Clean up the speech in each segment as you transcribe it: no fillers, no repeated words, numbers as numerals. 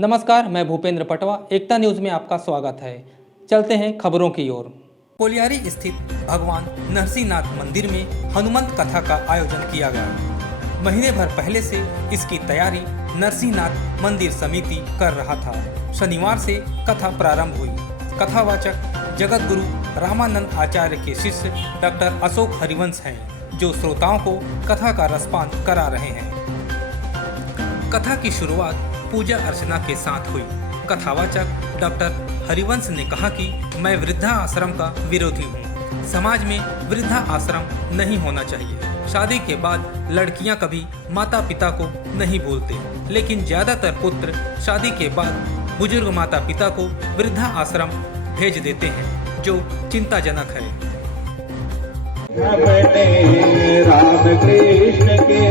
नमस्कार, मैं भूपेंद्र पटवा। एकता न्यूज में आपका स्वागत है। चलते हैं खबरों की ओर। कोलियारी स्थित भगवान नरसिंहनाथ मंदिर में हनुमंत कथा का आयोजन किया गया। महीने भर पहले से इसकी तैयारी नरसिंहनाथ मंदिर समिति कर रहा था। शनिवार से कथा प्रारंभ हुई। कथावाचक जगत गुरु रामानंद आचार्य के शिष्य डॉक्टर अशोक हरिवंश हैं, जो श्रोताओं को कथा का रसपान करा रहे हैं। कथा की शुरुआत पूजा अर्चना के साथ हुई। कथावाचक डॉक्टर हरिवंश ने कहा कि मैं वृद्धा आश्रम का विरोधी हूँ। समाज में वृद्धा आश्रम नहीं होना चाहिए। शादी के बाद लड़कियाँ कभी माता पिता को नहीं भूलते, लेकिन ज़्यादातर पुत्र शादी के बाद बुजुर्ग माता पिता को वृद्धा आश्रम भेज देते हैं, जो चिंताजनक है। राम कृष्ण के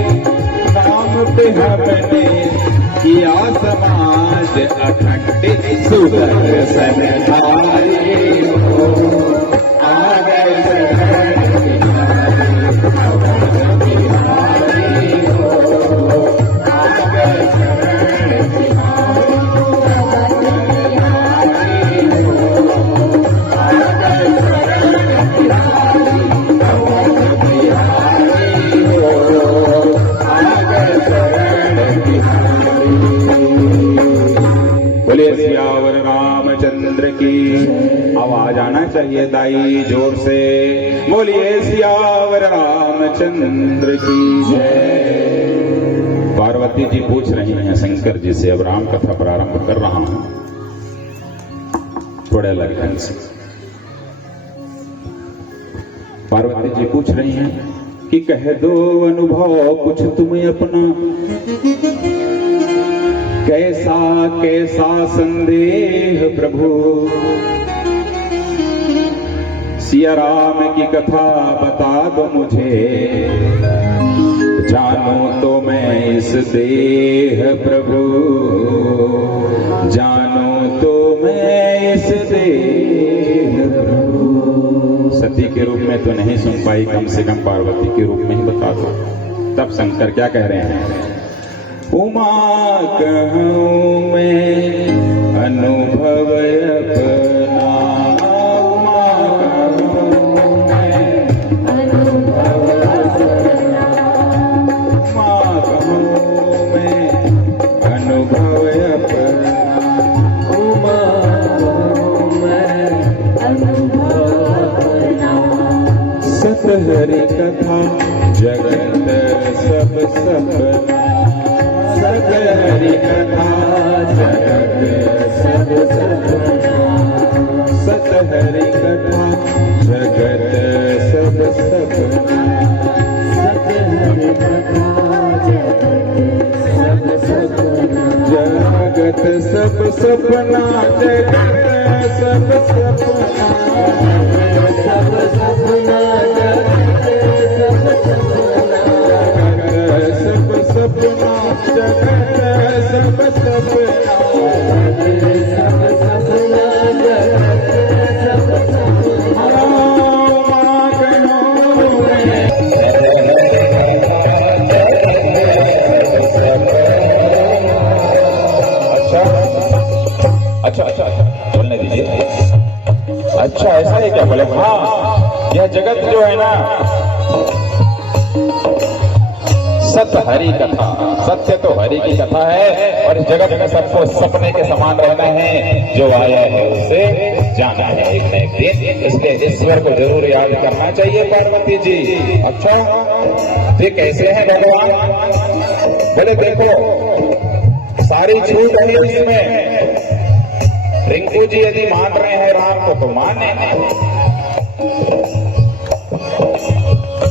नाम पे हमने किया समाज अखंड सुदर्शन धारी हो। बोलिए सियावर रामचंद्र की। आवाज आना चाहिए दाई जोर से। बोलिए सियावर रामचंद्र की जय। पार्वती जी पूछ रही हैं शंकर जी से। अब राम कथा प्रारंभ कर रहा हूं थोड़े अलग ढंग से। पार्वती जी पूछ रही हैं कि कह दो अनुभव कुछ तुम्हें अपना, कैसा कैसा संदेह प्रभु। सिया राम की कथा बता दो मुझे, जानू तो मैं इस देह प्रभु, जानू तो मैं इस देह प्रभु। सती के रूप में तो नहीं सुन पाई, कम से कम पार्वती के रूप में ही बता दो। तब शंकर क्या कह रहे हैं? उमा कहूँ मैं अनुभव अपना, उमा कहूँ मैं अनुभव अपना, उमा कहूँ मैं अनुभव अपना, उमा कहूँ मैं अनुभव अपना। सतहरि कथा जगत सब सपना, सतहरि कथा जगत सब सपना, सतहरि कथा जगत सब सपना, सतहरि कथा जगत सब सपना, जगत सब सपना, जगत सब सपना, सब सपना, जगत सब सपना, सब सपना, जगत सब सपना, सब सपना, जगत सब सपना। अच्छा अच्छा अच्छा बोलने दीजिए। अच्छा ऐसा है क्या? बोले हाँ, यह जगत जो है ना सत्य हरि कथा, सत्य तो हरि की कथा है, और इस जगत में सबको सपने के समान रहना है। जो आया है उसे जाना है एक न एक दिन, इसलिए ईश्वर को जरूर याद करना चाहिए पार्वती जी। अच्छा ये कैसे है भगवान? बोले देखो सारी छूट है इसमें। रिंकू जी यदि मान रहे हैं राम को तो माने,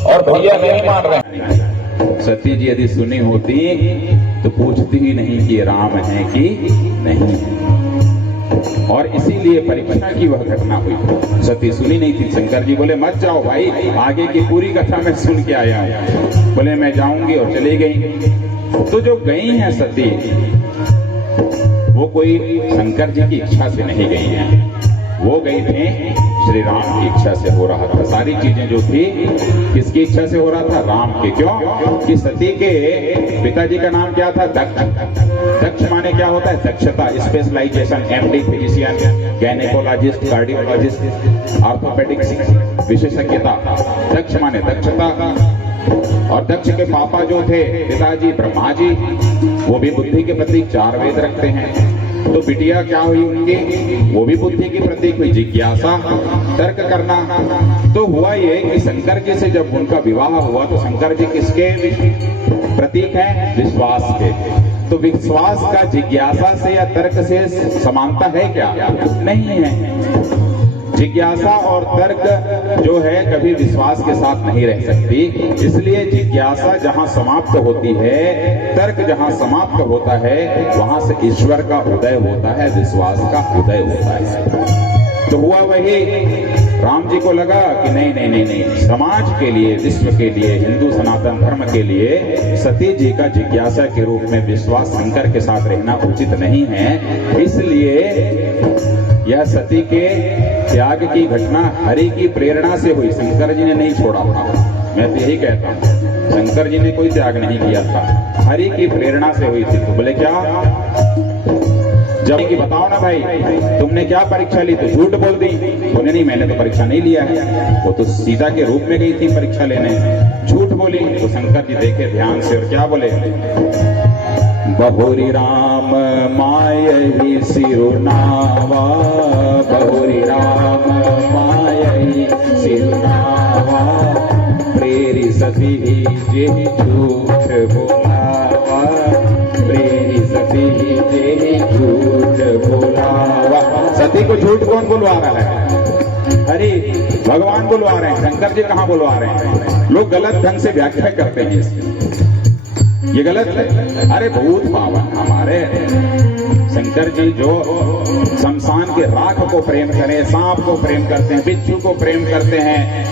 और भैया नहीं मान रहे हैं। सती जी यदि सुनी होती तो पूछती ही नहीं कि राम है कि नहीं, और इसीलिए परीक्षा की वह घटना हुई। सती सुनी नहीं थी। शंकर जी बोले मत जाओ भाई, आगे की पूरी कथा मैं सुन के आया हूं। बोले मैं जाऊंगी, और चली गई। तो जो गई हैं सती, वो कोई शंकर जी की इच्छा से नहीं गई हैं, वो गई थी श्री राम की इच्छा से हो रहा था। सारी चीजें जो थी किसकी इच्छा से हो रहा था? राम के। क्यों? कि सती के पिताजी का नाम क्या था? दक्ष। दक्ष माने क्या होता है? दक्षता, specialisation, MD, physician, gynaecologist, cardiologist, orthopaedics, विशेषज्ञता। दक्ष माने दक्षता। और दक्ष के पापा जो थे पिताजी ब्रह्मा जी, वो भी बुद्धि के प्रतीक 4 वेद रखते हैं। तो बिटिया क्या हुई उनकी? वो भी बुद्धि की प्रतीक हुई, जिज्ञासा, तर्क करना। तो हुआ ये कि शंकर जी से जब उनका विवाह हुआ तो शंकर जी किसके प्रतीक हैं? विश्वास के। तो विश्वास का जिज्ञासा से या तर्क से समानता है क्या? नहीं है। जिज्ञासा और तर्क जो है कभी विश्वास के साथ नहीं रह सकती। इसलिए जिज्ञासा जहां समाप्त होती है, तर्क जहां समाप्त होता है, वहां से ईश्वर का उदय होता है, विश्वास का उदय होता है। तो हुआ वही, राम जी को लगा कि नहीं नहीं नहीं नहीं, समाज के लिए, विश्व के लिए, हिंदू सनातन धर्म के लिए सती जी का जिज्ञासा के रूप में विश्वास शंकर के साथ रहना उचित नहीं है। इसलिए यह सती के त्याग की घटना हरि की प्रेरणा से हुई, शंकर जी ने नहीं छोड़ा था। मैं तो यही कहता हूँ, शंकर जी ने कोई त्याग नहीं किया था, हरि की प्रेरणा से हुई थी। तो बोले क्या? जब कि बताओ ना भाई, तुमने क्या परीक्षा ली? तो झूठ बोल दी। बोले नहीं, मैंने तो परीक्षा नहीं लिया है। वो तो सीता के रूप में गई थी परीक्षा लेने, झूठ बोली। तो शंकर जी देखे ध्यान से और क्या बोले? बहुरी राम मायही सिरुनावा, बहुरी राम मायही सिरुनावा, प्रेरी सती जे झूठ बोलावा, प्रेरी सती जे झूठ बोलावा। सती को झूठ कौन बुलवा रहा है? अरे भगवान बुलवा रहे हैं, शंकर जी कहाँ बुलवा रहे हैं? लोग गलत ढंग से व्याख्या करते हैं इसकी, ये गलत है। अरे भूत पावन हमारे शंकर जी जो शमशान के राख को प्रेम करें, सांप को प्रेम करते हैं, बिच्छू को प्रेम करते हैं,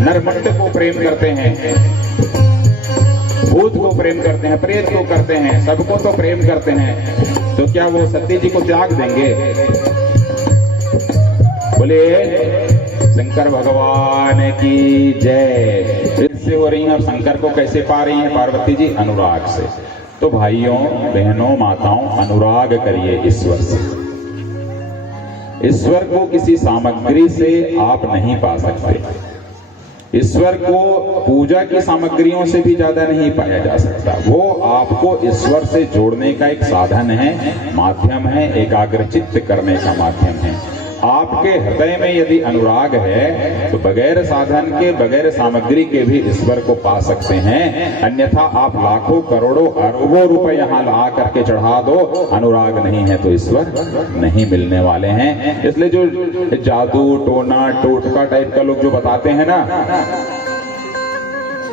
नरमंड को प्रेम करते हैं, भूत को प्रेम करते हैं, प्रेत को करते हैं, सबको तो प्रेम करते हैं। तो क्या वो सती जी को त्याग देंगे? बोले शंकर भगवान की जय। इससे हो रही है। अब शंकर को कैसे पा रही हैं पार्वती जी? अनुराग से। तो भाइयों बहनों माताओं, अनुराग करिए ईश्वर से। ईश्वर को किसी सामग्री से आप नहीं पा सकते। ईश्वर को पूजा की सामग्रियों से भी ज्यादा नहीं पाया जा सकता। वो आपको ईश्वर से जोड़ने का एक साधन है, माध्यम है, एकाग्रचित्त करने का माध्यम है। आपके हृदय में यदि अनुराग है तो बगैर साधन के, बगैर सामग्री के भी ईश्वर को पा सकते हैं। अन्यथा आप लाखों करोड़ों अरबों रुपए यहाँ ला करके चढ़ा दो, अनुराग नहीं है तो ईश्वर नहीं मिलने वाले हैं। इसलिए जो जादू टोना टोटका टाइप का लोग जो बताते हैं ना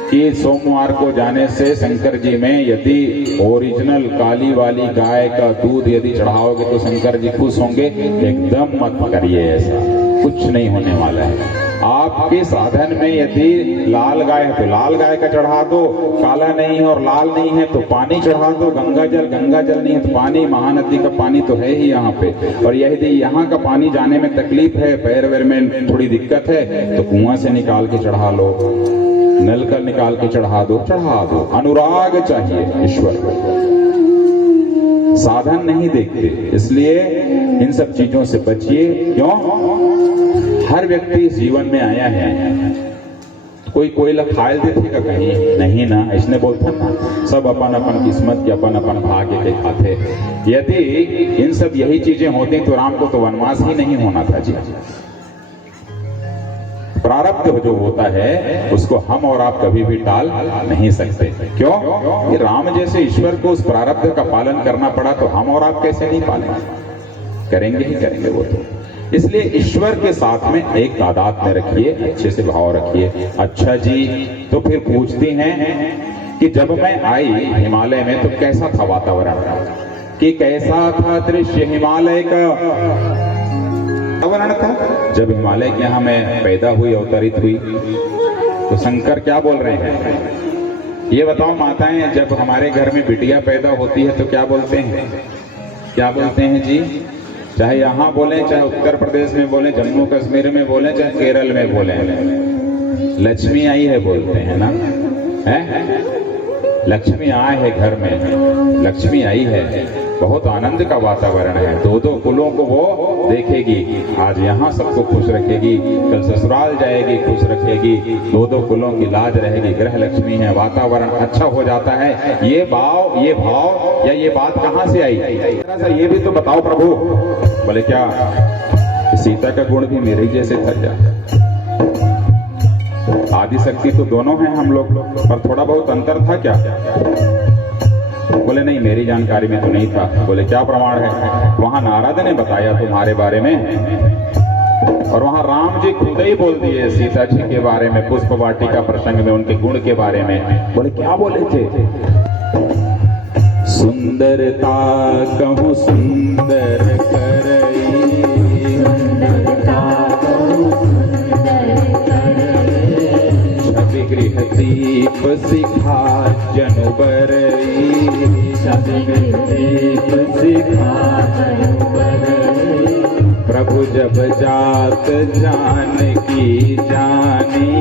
कि सोमवार को जाने से शंकर जी में यदि ओरिजिनल काली वाली गाय का दूध यदि चढ़ाओगे तो शंकर जी खुश होंगे, एकदम मत करिए, ऐसा कुछ नहीं होने वाला है। आपके साधन में यदि लाल गाय है तो लाल गाय का चढ़ा दो, काला नहीं है और लाल नहीं है तो पानी चढ़ा दो, गंगा जल नहीं है तो पानी, महानदी का पानी तो है ही यहाँ पे। और यदि यहाँ का पानी जाने में तकलीफ है, पैर वैर में थोड़ी दिक्कत है तो कुआं से निकाल के चढ़ा लो, नल का निकाल के चढ़ा दो। अनुराग चाहिए ईश्वर को, साधन नहीं देखते। इसलिए इन सब चीजों से बचिए। क्यों? हर व्यक्ति जीवन में आया है, कोई कोयला खायल देगा कहीं नहीं ना, इसने बोलता ना, सब अपन अपन किस्मत के, अपन अपन भाग्य के खाते। यदि इन सब यही चीजें होती तो राम को तो वनवास ही नहीं होना था जी। प्रारब्ध जो होता है उसको हम और आप कभी भी टाल नहीं सकते। क्यों? कि राम जैसे ईश्वर को उस प्रारब्ध का पालन करना पड़ा तो हम और आप कैसे नहीं पालेंगे? करेंगे ही करेंगे वो तो। इसलिए ईश्वर के साथ में एक तादाद में रखिए, अच्छे से भाव रखिए। अच्छा जी, तो फिर पूछती हैं कि जब मैं आई हिमालय में तो कैसा था वातावरण, कि कैसा था दृश्य हिमालय का वातावरण था जब हिमालय के यहाँ मैं पैदा हुई, अवतरित हुई। तो शंकर क्या बोल रहे हैं? ये बताओ माताएं, जब हमारे घर में बिटिया पैदा होती है तो क्या बोलते हैं? क्या बोलते हैं जी? चाहे यहाँ बोले, चाहे उत्तर प्रदेश में बोले, जम्मू कश्मीर में बोले, चाहे केरल में बोले, लक्ष्मी आई है बोलते हैं ना, है? लक्ष्मी आए है घर में, लक्ष्मी आई है। बहुत आनंद का वातावरण है। दो दो कुलों को वो देखेगी, आज यहाँ सबको खुश रखेगी, कल ससुराल जाएगी खुश रखेगी, दो दो कुलों की लाज रहेगी, गृह लक्ष्मी है, वातावरण अच्छा हो जाता है। ये भाव या ये बात कहाँ से आई? जरा सा ये भी तो बताओ प्रभु। बोले क्या सीता का गुण भी मेरे जैसे था क्या? आदि शक्ति तो दोनों हैं हम लोग, पर थोड़ा बहुत अंतर था क्या? बोले नहीं, मेरी जानकारी में तो नहीं था। बोले क्या प्रमाण है? वहां नारद ने बताया तुम्हारे बारे में, और वहां राम जी खुद ही बोल दिए सीता जी के बारे में, पुष्प वाटिका प्रसंग में उनके गुण के बारे में। बोले क्या बोले थे? सुंदरता कहूँ सुंदर करई, छवि गृह दीप सिखा जनु बरई, प्रभु जब जात जान की जानी,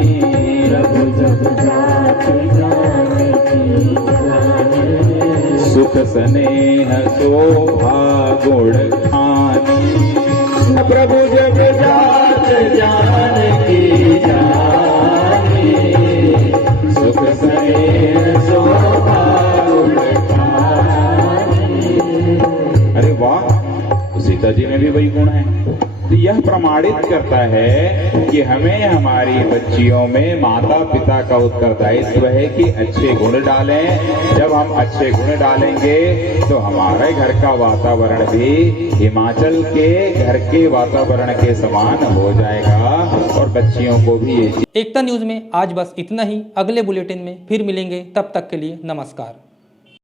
सुख स्नेह शोभा गुण खानी, प्रभु जब जात जान की जानी, सुख स्नेह शोभा गुण खानी। अरे वाह, सीता जी में भी वही गुण है। तो यह प्रमाणित करता है कि हमें हमारी बच्चियों में माता पिता का उत्तरदायित्व है कि अच्छे गुण डालें। जब हम अच्छे गुण डालेंगे तो हमारे घर का वातावरण भी हिमाचल के घर के वातावरण के समान हो जाएगा, और बच्चियों को भी ये एकता न्यूज़ में आज बस इतना ही। अगले बुलेटिन में फिर मिलेंगे, तब तक के लिए नमस्कार।